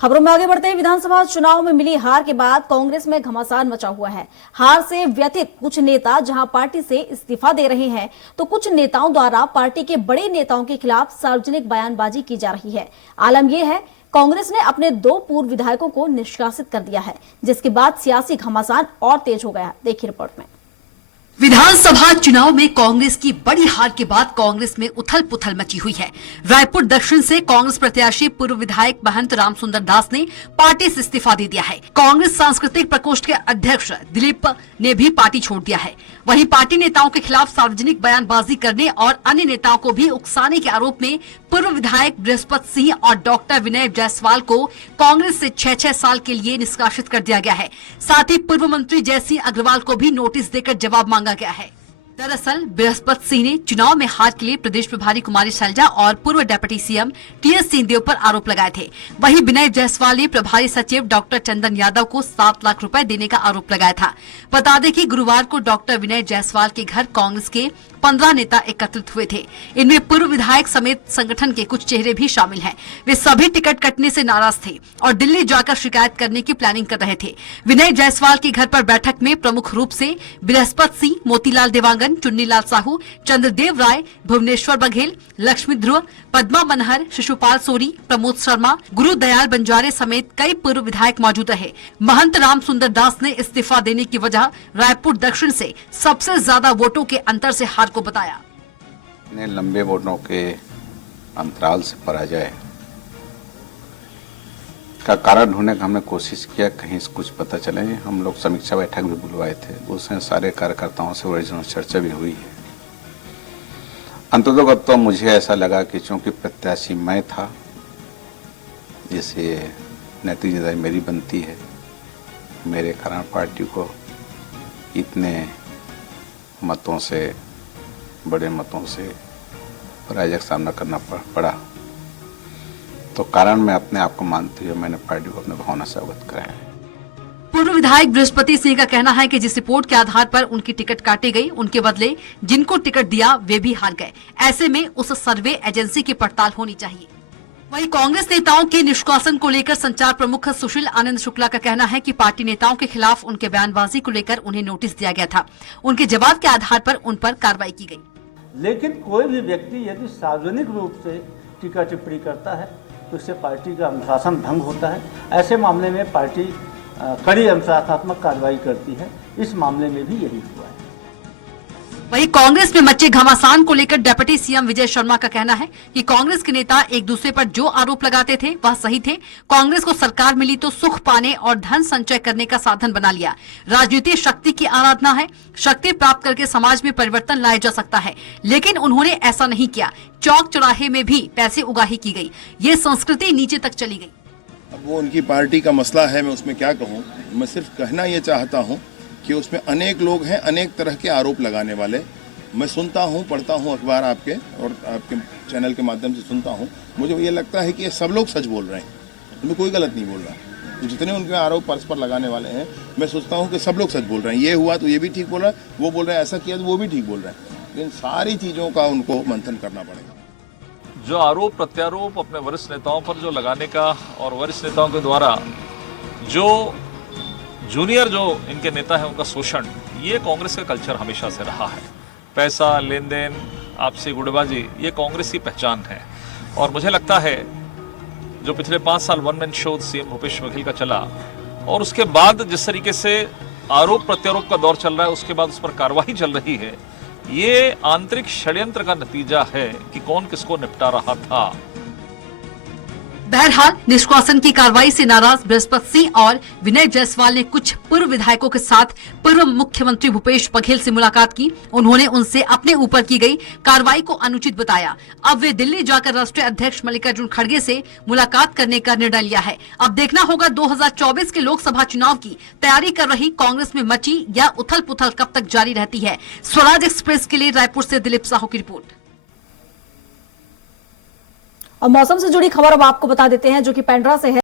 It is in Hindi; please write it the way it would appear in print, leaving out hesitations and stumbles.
खबरों में आगे बढ़ते हैं। विधानसभा चुनाव में मिली हार के बाद कांग्रेस में घमासान मचा हुआ है। हार से व्यथित कुछ नेता जहां पार्टी से इस्तीफा दे रहे हैं, तो कुछ नेताओं द्वारा पार्टी के बड़े नेताओं के खिलाफ सार्वजनिक बयानबाजी की जा रही है। आलम यह है, कांग्रेस ने अपने 2 पूर्व विधायकों को निष्कासित कर दिया है, जिसके बाद सियासी घमासान और तेज हो गया। देखिए रिपोर्ट में। विधानसभा चुनाव में कांग्रेस की बड़ी हार के बाद कांग्रेस में उथल पुथल मची हुई है। रायपुर दक्षिण से कांग्रेस प्रत्याशी पूर्व विधायक महंत राम सुंदर दास ने पार्टी से इस्तीफा दे दिया है। कांग्रेस सांस्कृतिक प्रकोष्ठ के अध्यक्ष दिलीप ने भी पार्टी छोड़ दिया है। वहीं पार्टी नेताओं के खिलाफ सार्वजनिक बयानबाजी करने और अन्य नेताओं को भी उकसाने के आरोप में पूर्व विधायक बृहस्पति सिंह और डॉक्टर विनय जायसवाल को कांग्रेस से 6-6 साल के लिए निष्कासित कर दिया गया है। साथ ही पूर्व मंत्री जयसिंह अग्रवाल को भी नोटिस देकर जवाब मांगा गया है। दरअसल बृहस्पति सिंह ने चुनाव में हार के लिए प्रदेश प्रभारी कुमारी शैलजा और पूर्व डिप्टी सीएम टीएस सिंहदेव पर आरोप लगाए थे। वहीं विनय जायसवाल ने प्रभारी सचिव डॉक्टर चंदन यादव को 7 लाख रुपए देने का आरोप लगाया था। बता दें कि गुरुवार को डॉक्टर विनय जायसवाल के घर कांग्रेस के 15 नेता एकत्रित हुए थे। इनमें पूर्व विधायक समेत संगठन के कुछ चेहरे भी शामिल हैं। वे सभी टिकट कटने से नाराज थे और दिल्ली जाकर शिकायत करने की प्लानिंग कर रहे थे। विनय जायसवाल के घर पर बैठक में प्रमुख रूप से बृहस्पति सिंह, मोतीलाल देवांगन, चुन्नीलाल साहू, चंद्रदेव राय, भुवनेश्वर बघेल, लक्ष्मी ध्रुव, पद्मा मनहर, शिशुपाल सोरी, प्रमोद शर्मा, गुरुदयाल बंजारे समेत कई पूर्व विधायक मौजूद रहे। महंत राम सुंदर दास ने इस्तीफा देने की वजह रायपुर दक्षिण से सबसे ज्यादा वोटों के अंतर से हार को बताया। ने लंबे वोटों के अंतराल से पराजय का कारण ढूंढने का हमने कोशिश किया, कहीं से कुछ पता चले। हम लोग समीक्षा बैठक भी बुलवाए थे, उसमें सारे कार्यकर्ताओं से ओरिजिनल चर्चा भी हुई है। अंततः तो मुझे ऐसा लगा कि चूंकि प्रत्याशी मैं था, जिसे नैतिक जिम्मेदारी मेरी बनती है, मेरे कारण पार्टी को इतने मतों से, बड़े मतों से पराजय का सामना करना पड़ा, तो कारण मैं अपने आप को मानते हुए मैंने पार्टी को अपने भावना से अवगत कराया। पूर्व विधायक बृहस्पति सिंह का कहना है कि जिस रिपोर्ट के आधार पर उनकी टिकट काटी गई, उनके बदले जिनको टिकट दिया वे भी हार गए। ऐसे में उस सर्वे एजेंसी की पड़ताल होनी चाहिए। वहीं कांग्रेस नेताओं के निष्कासन को लेकर संचार प्रमुख सुशील आनंद शुक्ला का कहना है कि पार्टी नेताओं के खिलाफ उनके बयानबाजी को लेकर उन्हें नोटिस दिया गया था। उनके जवाब के आधार पर उन पर कार्रवाई की गई। लेकिन कोई भी व्यक्ति यदि सार्वजनिक रूप से टीका टिप्पणी करता है तो इससे पार्टी का अनुशासन भंग होता है। ऐसे मामले में पार्टी कड़ी अनुशासनात्मक कार्रवाई करती है। इस मामले में भी यही हुआ है। वहीं कांग्रेस में मचे घमासान को लेकर डिप्टी सीएम विजय शर्मा का कहना है कि कांग्रेस के नेता एक दूसरे पर जो आरोप लगाते थे वह सही थे। कांग्रेस को सरकार मिली तो सुख पाने और धन संचय करने का साधन बना लिया। राजनीति शक्ति की आराधना है, शक्ति प्राप्त करके समाज में परिवर्तन लाया जा सकता है, लेकिन उन्होंने ऐसा नहीं किया। चौक चौराहे में भी पैसे उगाही की गई, ये संस्कृति नीचे तक चली गई। अब वो उनकी पार्टी का मसला है, मैं उसमें क्या कहूँ। मैं सिर्फ कहना ये चाहता हूँ कि उसमें अनेक लोग हैं, अनेक तरह के आरोप लगाने वाले। मैं सुनता हूँ, पढ़ता हूँ अखबार आपके और आपके चैनल के माध्यम से सुनता हूँ। मुझे ये लगता है कि ये सब लोग सच बोल रहे हैं, उनमें कोई गलत नहीं बोल रहा है। तो जितने उनके आरोप परस्पर लगाने वाले हैं, मैं सोचता हूँ कि सब लोग सच बोल रहे हैं। ये हुआ तो ये भी ठीक बोल रहा है, वो बोल रहे हैं ऐसा किया तो वो भी ठीक बोल रहे हैं। लेकिन सारी चीज़ों का उनको मंथन करना पड़ेगा। जो आरोप प्रत्यारोप अपने वरिष्ठ नेताओं पर जो लगाने का और वरिष्ठ नेताओं के द्वारा जो जूनियर जो इनके नेता है उनका शोषण, ये कांग्रेस का कल्चर हमेशा से रहा है। पैसा, लेन देन, आपसी गुटबाजी, ये कांग्रेस की पहचान है। और मुझे लगता है जो पिछले 5 साल one man show CM Bhupesh Baghel का चला और उसके बाद जिस तरीके से आरोप प्रत्यारोप का दौर चल रहा है, उसके बाद उस पर कार्रवाई चल रही है, ये आंतरिक षड्यंत्र का नतीजा है कि कौन किसको निपटा रहा था। बहरहाल निष्कासन की कार्रवाई से नाराज बृहस्पति सिंह और विनय जायसवाल ने कुछ पूर्व विधायकों के साथ पूर्व मुख्यमंत्री भूपेश बघेल से मुलाकात की। उन्होंने उनसे अपने ऊपर की गई कार्रवाई को अनुचित बताया। अब वे दिल्ली जाकर राष्ट्रीय अध्यक्ष मल्लिकार्जुन खड़गे से मुलाकात करने का निर्णय लिया है। अब देखना होगा 2024 के लोकसभा चुनाव की तैयारी कर रही कांग्रेस में मची या उथल पुथल कब तक जारी रहती है। स्वराज एक्सप्रेस के लिए रायपुर से दिलीप साहू की रिपोर्ट। और मौसम से जुड़ी खबर अब आपको बता देते हैं, जो कि पेंड्रा से है।